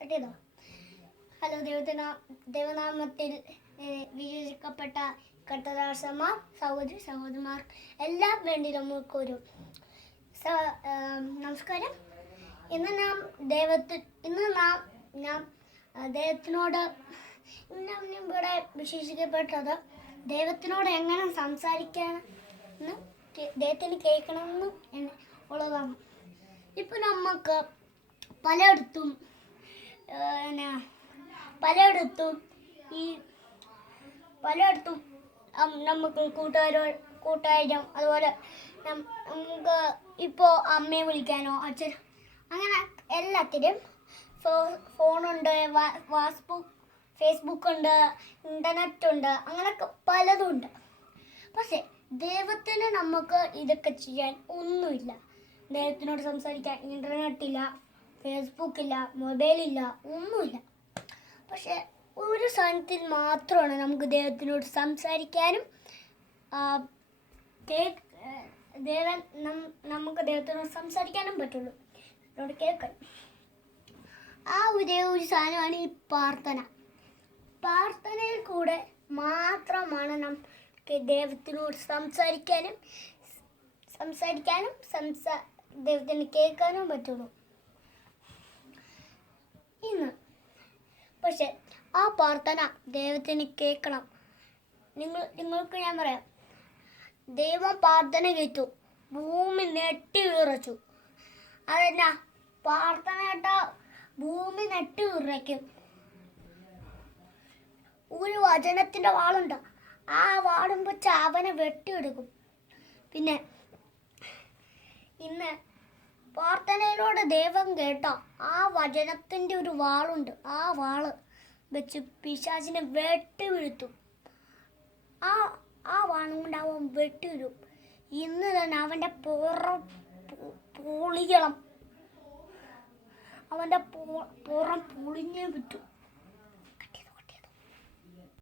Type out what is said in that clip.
Start ചെയ്തോ? Hello, ദൈവനാമത്തിൽ വിശേഷിക്കപ്പെട്ട കർത്തദാസന്മാർ, സഹോദരിമാർ എല്ലാം വേണ്ടി നമുക്കൊരു നമസ്കാരം. ഇന്ന് നാം ദൈവത്തിനോട് ഇവിടെ വിശേഷിക്കപ്പെട്ടത് ദൈവത്തിനോട് എങ്ങനെ സംസാരിക്കാമെന്ന് ദൈവത്തിന് കേൾക്കണമെന്ന് ഉള്ളതാണ്. ഇപ്പം നമുക്ക് പലയിടത്തും നമുക്ക് കൂട്ടുകാരും അതുപോലെ നമുക്ക് ഇപ്പോൾ അമ്മയെ വിളിക്കാനോ അച്ഛൻ അങ്ങനെ എല്ലാത്തിനും ഫോണുണ്ട്, ഫേസ്ബുക്ക് ഉണ്ട്, ഇൻ്റർനെറ്റ് ഉണ്ട്, അങ്ങനെയൊക്കെ പലതും ഉണ്ട്. പക്ഷേ ദൈവത്തിന് നമുക്ക് ഇതൊക്കെ ചെയ്യാൻ ഒന്നുമില്ല. ദൈവത്തിനോട് സംസാരിക്കാൻ ഇൻ്റർനെറ്റില്ല, ഫേസ്ബുക്കില്ല, മൊബൈലില്ല, ഒന്നുമില്ല. പക്ഷെ ഒരു സാധനത്തിൽ മാത്രമാണ് നമുക്ക് ദൈവത്തിനോട് സംസാരിക്കാനും നമുക്ക് ദൈവത്തിനോട് സംസാരിക്കാനും പറ്റുള്ളൂ, എന്നോട് കേൾക്കാൻ. ഒരു സാധനമാണ് ഈ പ്രാർത്ഥന. പ്രാർത്ഥനയിൽ കൂടെ മാത്രമാണ് നമുക്ക് ദൈവത്തിനോട് സംസാരിക്കാനും ദൈവത്തിന് കേൾക്കാനും പറ്റുള്ളൂ. പക്ഷെ ആ പ്രാർത്ഥന ദൈവത്തിന് കേൾക്കണം. നിങ്ങൾക്ക് ഞാൻ പറയാം, ദൈവം പ്രാർത്ഥന കേട്ടു, ഭൂമി നെട്ടി വിറച്ചു. അതെന്നാ പ്രാർത്ഥന കേട്ടാ ഭൂമി നെട്ടി വിറയ്ക്കും. ഒരു വചനത്തിൻ്റെ വാളുണ്ട്, ആ വാളും വെച്ച് അവനെ വെട്ടിയെടുക്കും. പിന്നെ ഇന്ന് പ്രാർത്ഥനയിലൂടെ ദൈവം കേട്ട ആ വചനത്തിൻ്റെ ഒരു വാളുണ്ട്, ആ വാള് വെച്ച് പിശാചിനെ വെട്ടി വീഴ്ത്തും. ആ വാളും കൊണ്ട് അവൻ വെട്ടിവിടും. ഇന്ന് തന്നെ അവൻ്റെ പുറം പൊളിഞ്ഞേ പറ്റും.